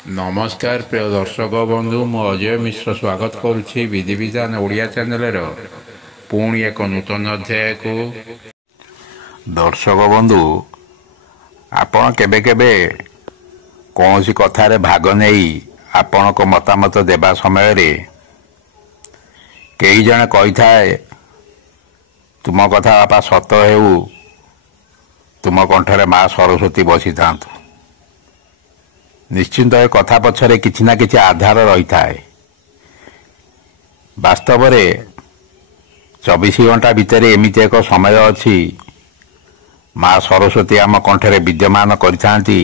नमस्कार प्रिय दर्शक बंधु मु अजय मिश्र स्वागत करुच्ची विधि विधान ओडिया चैनल पुणी एक नूतन अध्याय को। दर्शक बंधु आपण केबे केबे कौन सी कथारे भाग नहीं आपण को मतामत देबा समय रे कई जन कही थाए तुम कथा बापा सत हेउ तुम कंठरे माँ सरस्वती बसी था। निश्चिंत ए कथा पछरे किछि ना किछि आधार रही थाए। वास्तव में 24 घंटा भितर एमिति एक समय अछि माँ सरस्वती आम कंठरे विद्यमान करिथांती।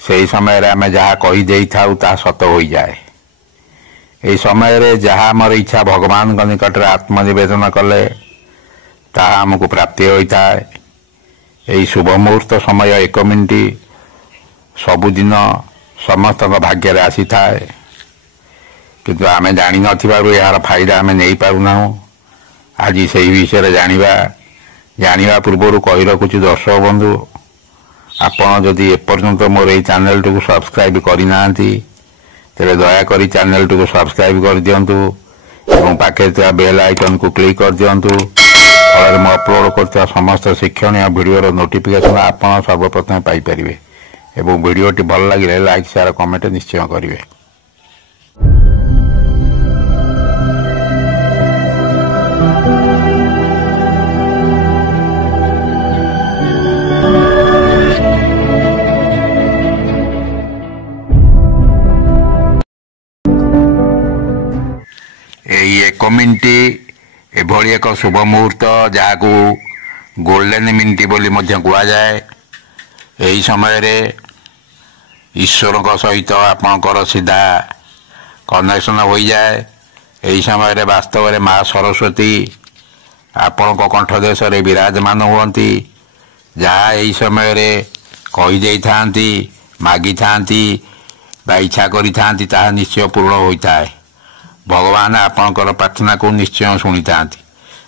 सेही समय रे आमे जहा कही देई थाउ ता सत होई जाए। ए समय रे जहा हमर इच्छा भगवान के निकट रे आत्मनिवेदन कले ता हमको प्राप्ति होई थाए। एई शुभ मुहूर्त समय 1 मिनिट सबुदिन समस्त भाग्य आसी थाए, किंतु आमे जानी नथिबारु यार फायदा आमे नहीं पारुना। आज से विषय जानिबा पूर्व कही रखुची दर्शक बंधु आपण जदि एपर्यंत मोर ये चैनल टी सब्सक्राइब करना तेरे दयाकोरी चैनल टी सब्सक्राइब कर दिंतु और पाखे बेल आइकन को क्लिक कर दिंतु। फल मैं अपलोड कर समस्त शिक्षणीय वीडियो नोटिफिकेशन आपण सर्वप्रथम पाइपर एवं वीडियोटी भल लगे लाइक शेयर कमेंट निश्चय करेंगे। एक मिनिट एभली एक शुभ मुहूर्त जहां गोल्डन मिनिट बोली कह जाए। यही समय रे ईश्वर सहित आपणकर सीधा कनेक्शन हो जाए। यही समय रे वास्तव में माँ सरस्वती आपण कंठदेश विराजमान हुंती। जहाँ यही समय रे कही दे था मागी था इच्छा करी था निश्चय पूर्ण होता है। भगवान आपणकर प्रार्थना को निश्चय शुणी था।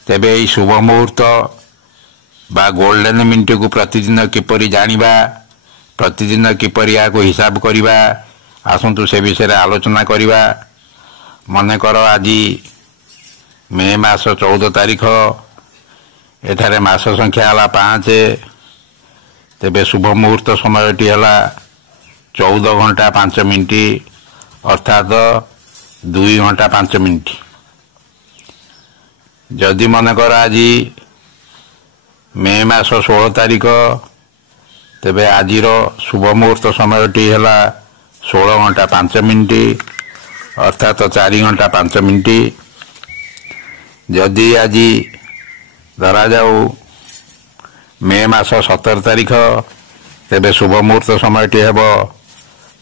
तेबे यही शुभ मुहूर्त बा गोल्डन मिनिट को प्रतिदिन किपरि जानिबा प्रतिदिन किपरि याको हिसाब करिबा आसंतु से विषय आलोचना करिबा। मन कर आज मे मास 14 तारीख एठारे मास संख्या हला 5। तेबे शुभ मुहूर्त समयटी हला 14 घंटा 5 मिनिट अर्थात 2 घंटा 5 मिनिट। जदि मन कर आज मे मास 16 तारीख तेबे आज शुभ मुहूर्त समयटी है 16 घंटा 5 मिनिट अर्थात 4 घंटा 5 मिनिट। जदि आज धरा जाऊ मे मास 17 तारीख तेबे शुभ मुहूर्त समयटी है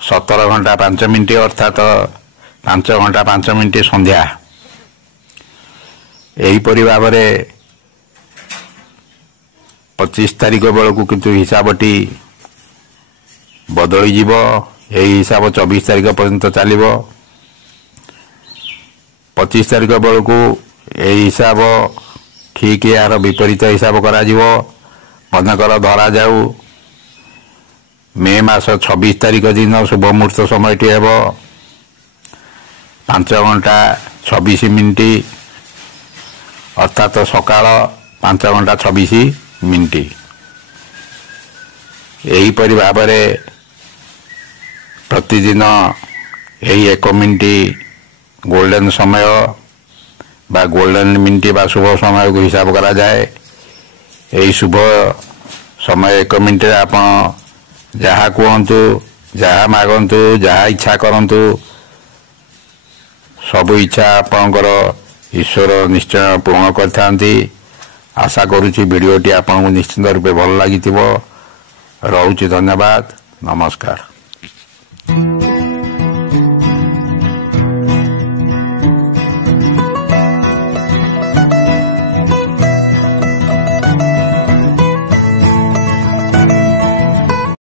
17 घंटा 5 मिनिट अर्थात 5 घंटा 5 मिनिट संध्या। एहीपरि भाव 25 तारीख बेलू किंतु हिसाबटी बदली जीव। यही हिसाब 24 तारीख पर्यंत चलो। 25 तारीख बेलू यही हिसाब ठीक यार विपरीत हिसाब करा मनकर धरा जाऊ मे मास 26 तारीख दिन शुभ मुहूर्त समयटी है 5 घंटा 26 मिनिट अर्थात सकाळ 5 घंटा 26 मिनिट। यहीपरि भाव प्रतिदिन यही 1 मिनिट गोल्डन समय बा गोल्डन मिनिट बा शुभ समय को हिसाब करा जाए। यही शुभ समय 1 मिनिट आप जहाँ कहतु जहाँ मागंतु जहाँ इच्छा करंतु सब इच्छा आपणकर ईश्वर निश्चय पूर्ण करथांती। आशा करुच्ची वीडियोटी आपको निश्चित रूपे भल लगी। रोचे धन्यवाद। नमस्कार।